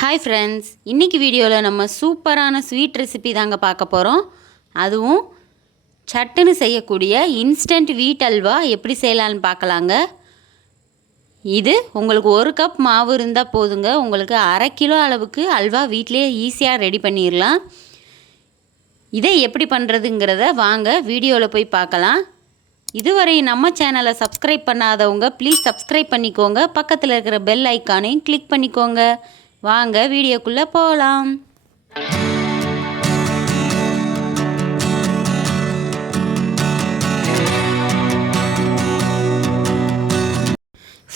Hi friends, இன்றைக்கி வீடியோவில் நம்ம சூப்பரான ஸ்வீட் ரெசிபி தாங்க பார்க்க போகிறோம். அதுவும் சட்டுன்னு செய்யக்கூடிய இன்ஸ்டன்ட் வீட் அல்வா எப்படி செய்யலான்னு பார்க்கலாங்க. இது உங்களுக்கு 1 கப் மாவு இருந்தால் போதுங்க. உங்களுக்கு 1/2 கிலோ அளவுக்கு அல்வா வீட்டிலே ஈஸியாக ரெடி பண்ணிடலாம். இதை எப்படி பண்ணுறதுங்கிறத வாங்க வீடியோவில் போய் பார்க்கலாம். இதுவரை நம்ம சேனலை சப்ஸ்கிரைப் பண்ணாதவங்க ப்ளீஸ் சப்ஸ்கிரைப் பண்ணிக்கோங்க. பக்கத்தில் இருக்கிற பெல் ஐக்கானையும் கிளிக் பண்ணிக்கோங்க. வாங்க வீடியோக்குள்ளே போகலாம்.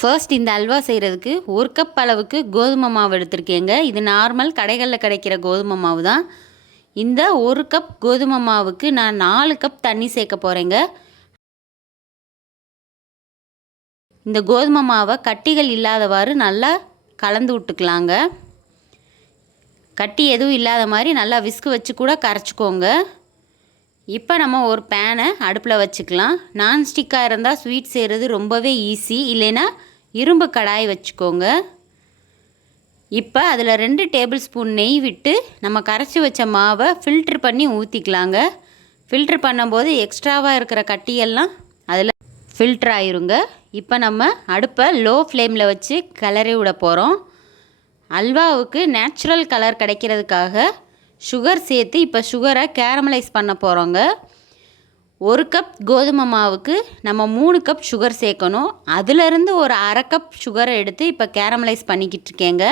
ஃபர்ஸ்ட் இந்த அல்வா செய்கிறதுக்கு 1 கப் அளவுக்கு கோதுமை மாவு எடுத்திருக்கேங்க. இது நார்மல் கடைகளில் கிடைக்கிற கோதுமை மாவு தான். இந்த 1 கப் கோதுமை மாவுக்கு நான் 4 கப் தண்ணி சேர்க்க போகிறேங்க. இந்த கோதுமை மாவை கட்டிகள் இல்லாதவாறு நல்லா கலந்து விட்டுக்கலாங்க. கட்டி எதுவும் இல்லாத மாதிரி நல்லா விஸ்கு வச்சு கூட கரைச்சிக்கோங்க. இப்போ நம்ம ஒரு பேனை அடுப்பில் வச்சுக்கலாம். நான்ஸ்டிக்காக இருந்தால் ஸ்வீட் செய்கிறது ரொம்பவே ஈஸி. இல்லைன்னா இரும்பு கடாய் வச்சுக்கோங்க. இப்போ அதில் 2 டேபிள் ஸ்பூன் நெய் விட்டு நம்ம கரைச்சி வச்ச மாவை ஃபில்ட்ரு பண்ணி ஊற்றிக்கலாங்க. ஃபில்ட்ரு பண்ணும்போது எக்ஸ்ட்ராவாக இருக்கிற கட்டியெல்லாம் அதில் ஃபில்ட்ரு ஆயிருங்க. இப்போ நம்ம அடுப்பை லோ ஃப்ளேமில் வச்சு கிளறி விட போகிறோம். அல்வாவுக்கு நேச்சுரல் கலர் கிடைக்கிறதுக்காக சுகர் சேர்த்து இப்போ சுகரை கேரமலைஸ் பண்ண போகிறோங்க. 1 கப் கோதுமை மாவுக்கு நம்ம 3 கப் சுகர் சேர்க்கணும். அதிலிருந்து ஒரு 1/2 கப் சுகரை எடுத்து இப்போ கேரமலைஸ் பண்ணிக்கிட்டு இருக்கேங்க.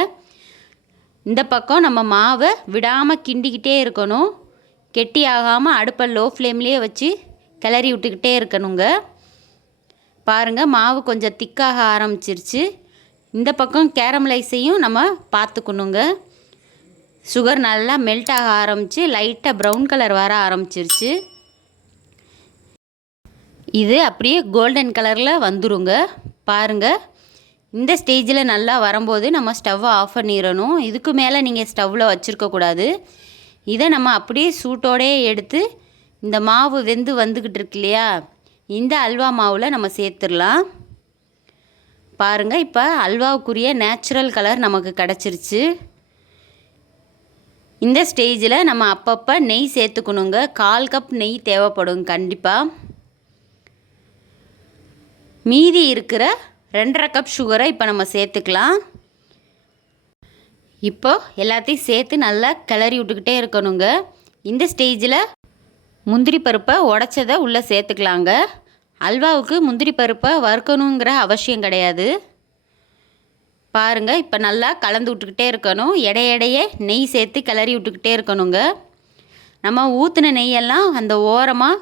இந்த பக்கம் நம்ம மாவை விடாமல் கிண்டிக்கிட்டே இருக்கணும். கெட்டி ஆகாமல் அடுப்பை லோ ஃப்ளேம்லேயே வச்சு கிளறி விட்டுக்கிட்டே இருக்கணுங்க. பாருங்கள், மாவு கொஞ்சம் திக்காக ஆரம்பிச்சிருச்சு. இந்த பக்கம் கேரமலைஸையும் நம்ம பார்த்துக்கணுங்க. சுகர் நல்லா மெல்ட் ஆக ஆரம்பித்து லைட்டாக ப்ரௌன் கலர் வர ஆரம்பிச்சிருச்சு. இது அப்படியே கோல்டன் கலரில் வந்துருங்க. பாருங்கள், இந்த ஸ்டேஜில் நல்லா வரும்போது நம்ம ஸ்டவ்வை ஆஃப் பண்ணிடணும். இதுக்கு மேலே நீங்கள் ஸ்டவ்வில் வச்சுருக்கக்கூடாது. இதை நம்ம அப்படியே சூட்டோடையே எடுத்து இந்த மாவு வெந்து வந்துக்கிட்டு இருக்கு இல்லையா, இந்த அல்வா மாவில் நம்ம சேர்த்துடலாம். பாருங்கள், இப்போ அல்வாவுக்குரிய நேச்சுரல் கலர் நமக்கு கிடச்சிருச்சு. இந்த ஸ்டேஜில் நம்ம அப்பப்போ நெய் சேர்த்துக்கணுங்க. 1/4 கப் நெய் தேவைப்படும் கண்டிப்பாக. மீதி இருக்கிற 2.5 கப் சுகரை இப்போ நம்ம சேர்த்துக்கலாம். இப்போ எல்லாத்தையும் சேர்த்து நல்லா கிளறி விட்டுக்கிட்டே இருக்கணுங்க. இந்த ஸ்டேஜில் முந்திரி பருப்பை உடச்சதை உள்ளே சேர்த்துக்கலாங்க. அல்வாவுக்கு முந்திரி பருப்பை வறுக்கணுங்கிற அவசியம் கிடையாது. பாருங்கள், இப்போ நல்லா கலந்து விட்டுக்கிட்டே இருக்கணும். இடையிடையே நெய் சேர்த்து கிளறி விட்டுக்கிட்டே இருக்கணுங்க. நம்ம ஊற்றின நெய்யெல்லாம் அந்த ஓரமாக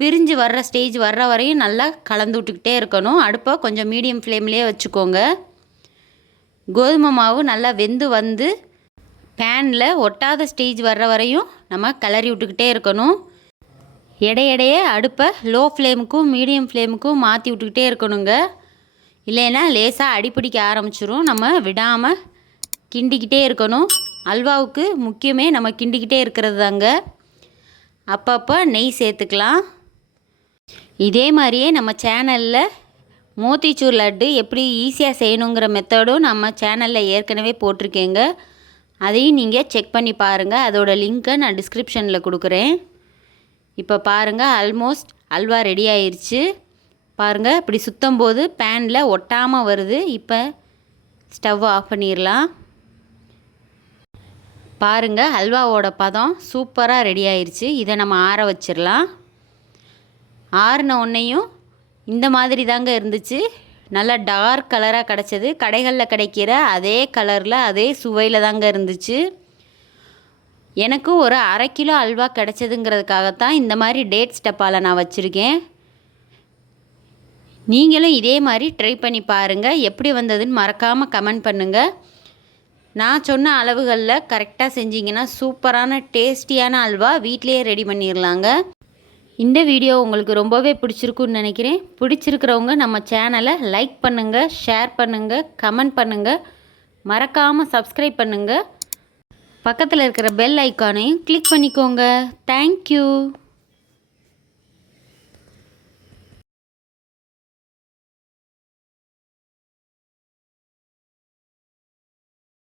பிரிஞ்சு வர்ற ஸ்டேஜ் வர்ற வரையும் நல்லா கலந்து விட்டுக்கிட்டே இருக்கணும். அடுப்பை கொஞ்சம் மீடியம் ஃப்ளேம்லேயே வச்சுக்கோங்க. கோதுமை மாவு நல்லா வெந்து வந்து பேனில் ஒட்டாத ஸ்டேஜ் வர்ற வரையும் நம்ம கிளறி விட்டுக்கிட்டே இருக்கணும். இடையிடையே அடுப்பை லோ ஃப்ளேமுக்கும் மீடியம் ஃப்ளேமுக்கும் மாற்றி விட்டுக்கிட்டே இருக்கணுங்க. இல்லைன்னா லேசாக அடிப்பிடிக்க ஆரம்பிச்சிரும். நம்ம விடாமல் கிண்டிக்கிட்டே இருக்கணும். அல்வாவுக்கு முக்கியமே நம்ம கிண்டிக்கிட்டே இருக்கிறது தாங்க. அப்பப்போ நெய் சேர்த்துக்கலாம். இதே மாதிரியே நம்ம சேனலில் மோத்திச்சூர் லட்டு எப்படி ஈஸியாக செய்யணுங்கிற மெத்தடும் நம்ம சேனலில் ஏற்கனவே போட்டிருக்கேங்க. அதையும் நீங்கள் செக் பண்ணி பாருங்கள். அதோட லிங்க்கை நான் டிஸ்கிரிப்ஷனில் கொடுக்குறேன். இப்போ பாருங்கள், ஆல்மோஸ்ட் அல்வா ரெடி ஆயிடுச்சு. பாருங்கள், இப்படி சுற்றும் போது பேனில் ஒட்டாமல் வருது. இப்போ ஸ்டவ் ஆஃப் பண்ணிடலாம். பாருங்கள், அல்வாவோட பதம் சூப்பராக ரெடி ஆயிடுச்சு. இதை நம்ம ஆற வச்சிடலாம். ஆறின உடனேயும் இந்த மாதிரி தாங்க இருந்துச்சு. நல்லா டார்க் கலராக கிடச்சது. கடைகளில் கிடைக்கிற அதே கலரில் அதே சுவையில் தாங்க இருந்துச்சு. எனக்கு ஒரு 1/2 கிலோ அல்வா கிடச்சதுங்கிறதுக்காகத்தான் இந்த மாதிரி டேட்ஸ் டப்பாவில் நான் வச்சுருக்கேன். நீங்களும் இதே மாதிரி ட்ரை பண்ணி பாருங்கள். எப்படி வந்ததுன்னு மறக்காமல் கமெண்ட் பண்ணுங்கள். நான் சொன்ன அளவுகளில் கரெக்டாக செஞ்சிங்கன்னா சூப்பரான டேஸ்டியான அல்வா வீட்டிலையே ரெடி பண்ணிடலாங்க. இந்த வீடியோ உங்களுக்கு ரொம்பவே பிடிச்சிருக்குன்னு நினைக்கிறேன். பிடிச்சிருக்கிறவங்க நம்ம சேனலை லைக் பண்ணுங்கள், ஷேர் பண்ணுங்கள், கமெண்ட் பண்ணுங்கள். மறக்காமல் சப்ஸ்கிரைப் பண்ணுங்கள். பக்கத்தில் இருக்கிற பெல் ஐக்கானையும் கிளிக் பண்ணிக்கோங்க. தேங்க்யூ.